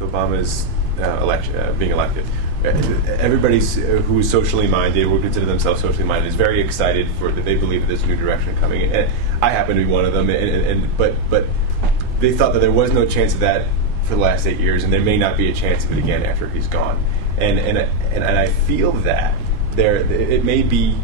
Obama's being elected, everybody who's socially minded, would consider themselves socially minded, is very excited that they believe that there's a new direction coming. And I happen to be one of them. But they thought that there was no chance of that for the last 8 years, and there may not be a chance of it again after he's gone. And I feel that it may be.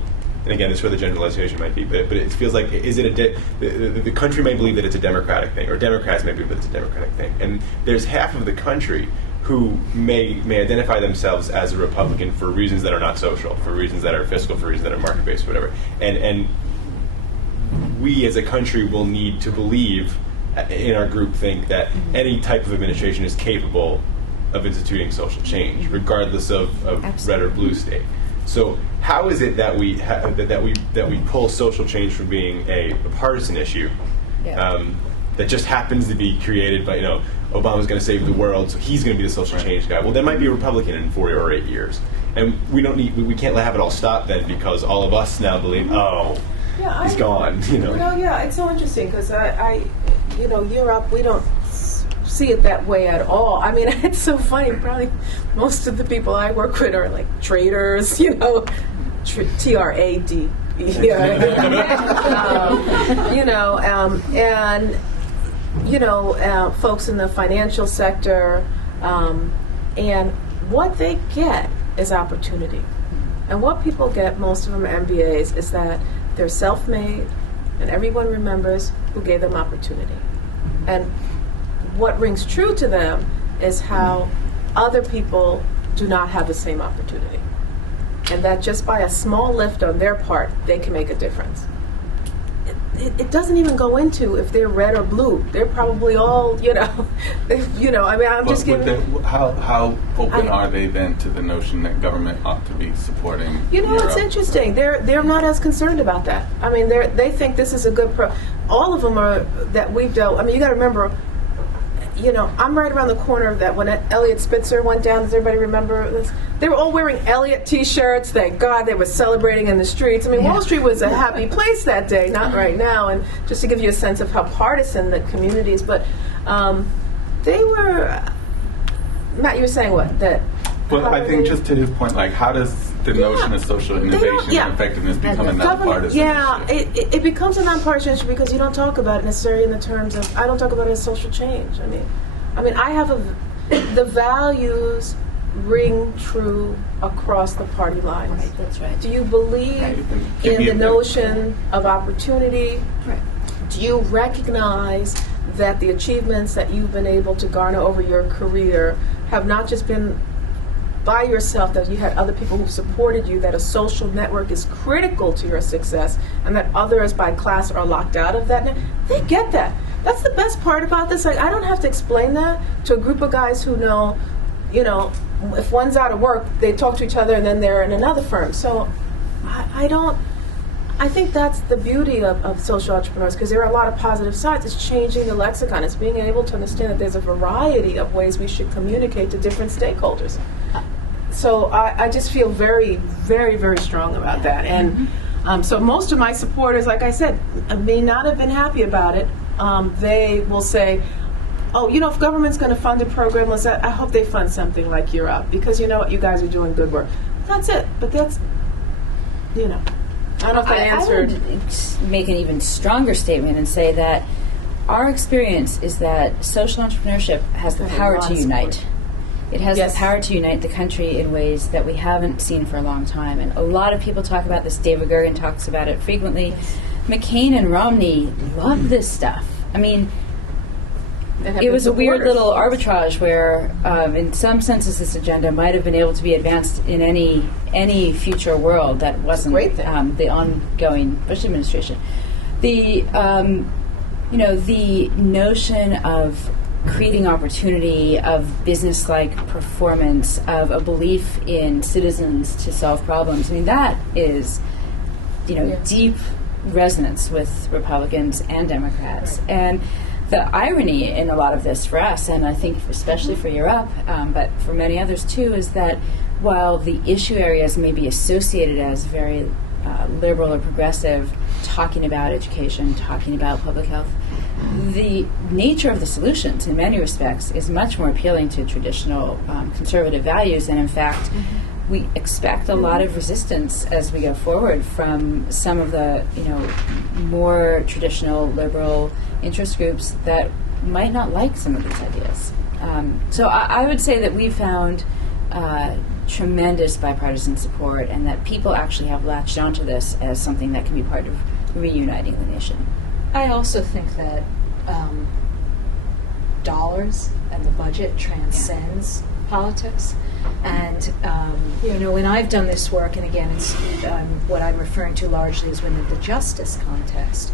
And again, this is where the generalization might be, but it feels like, is it the country may believe that it's a Democratic thing, or Democrats may believe that it's a Democratic thing. And there's half of the country who may identify themselves as a Republican for reasons that are not social, for reasons that are fiscal, for reasons that are market-based, whatever. And we as a country will need to believe in our group think that any type of administration is capable of instituting social change, regardless of red or blue state. So how is it that we pull social change from being a partisan issue that just happens to be created by, Obama's going to save the world, so he's going to be the social change guy. Well, there might be a Republican in 4 or 8 years, and we can't have it all stop then because all of us now believe, he's gone. It's so interesting because Europe, we don't see it that way at all. I mean, it's so funny. Probably most of the people I work with are like traders, TRAD. Folks in the financial sector, and what they get is opportunity. And what people get, most of them MBAs, is that they're self-made, and everyone remembers who gave them opportunity. And what rings true to them is how other people do not have the same opportunity. And that just by a small lift on their part, they can make a difference. It doesn't even go into if they're red or blue. They're probably all, I'm just giving... How open are they then to the notion that government ought to be supporting Europe? It's interesting. They're not as concerned about that. I mean, they think this is a good... all of them are that we've dealt... I mean, you got to remember... I'm right around the corner of that when Elliot Spitzer went down. Does everybody remember this? They were all wearing Elliot T-shirts. Thank God they were celebrating in the streets. I mean, Wall Street was a happy place that day, not right now. And just to give you a sense of how partisan the communities, but they were. Matt, you were saying what? Well, I think just to his point, how does the notion of social innovation and effectiveness become a nonpartisan issue? It becomes a nonpartisan issue because you don't talk about it necessarily in the terms of, I don't talk about it as social change. I mean, the values ring true across the party lines. Right, that's right. Do you believe in the notion of opportunity? Right. Do you recognize that the achievements that you've been able to garner over your career have not just been by yourself, that you had other people who supported you, that a social network is critical to your success, and that others by class are locked out of that? They get that. That's the best part about this. I don't have to explain that to a group of guys who know, if one's out of work, they talk to each other and then they're in another firm. So I think that's the beauty of social entrepreneurs, because there are a lot of positive sides. It's changing the lexicon. It's being able to understand that there's a variety of ways we should communicate to different stakeholders. So I just feel very, very, very strong about that. And so most of my supporters, like I said, may not have been happy about it. They will say, if government's going to fund a program, I hope they fund something like Europe, because you know what, you guys are doing good work. That's it. But that's, I don't know if I answered. I would make an even stronger statement and say that our experience is that social entrepreneurship has the power to unite. It has the power to unite the country in ways that we haven't seen for a long time. And a lot of people talk about this. David Gergen talks about it frequently. Yes. McCain and Romney love this stuff. I mean, it was a weird little arbitrage where, in some senses, this agenda might have been able to be advanced in any future world that wasn't the ongoing Bush administration. The the notion of creating opportunity, of business-like performance, of a belief in citizens to solve problems. I mean, that is, deep resonance with Republicans and Democrats. And the irony in a lot of this for us, and I think especially for Europe, but for many others too, is that while the issue areas may be associated as very liberal or progressive, talking about education, talking about public health, the nature of the solutions, in many respects, is much more appealing to traditional conservative values, and in fact, we expect a lot of resistance as we go forward from some of the, more traditional liberal interest groups that might not like some of these ideas. So I would say that we've found tremendous bipartisan support, and that people actually have latched onto this as something that can be part of reuniting the nation. I also think that dollars and the budget transcends politics. And, when I've done this work, and again, it's what I'm referring to largely is within the justice context.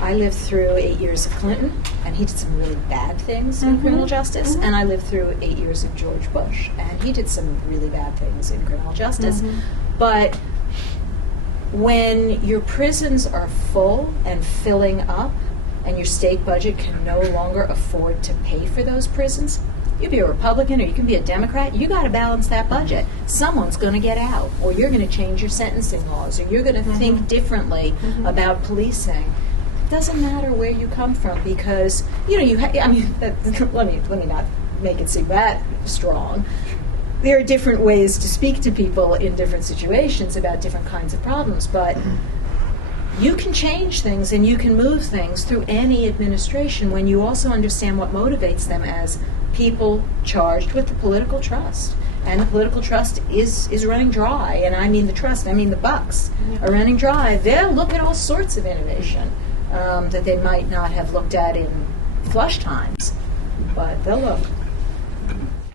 I lived through 8 years of Clinton, and he did some really bad things in criminal justice, and I lived through 8 years of George Bush, and he did some really bad things in criminal justice. But when your prisons are full and filling up, and your state budget can no longer afford to pay for those prisons, you can be a Republican or you can be a Democrat, you got to balance that budget. Someone's going to get out, or you're going to change your sentencing laws, or you're going to think differently about policing. It doesn't matter where you come from, because let me not make it seem that strong. There are different ways to speak to people in different situations about different kinds of problems, but you can change things and you can move things through any administration when you also understand what motivates them as people charged with the political trust. And the political trust is running dry, and I mean the trust, I mean the bucks are running dry. They'll look at all sorts of innovation that they might not have looked at in flush times, but they'll look.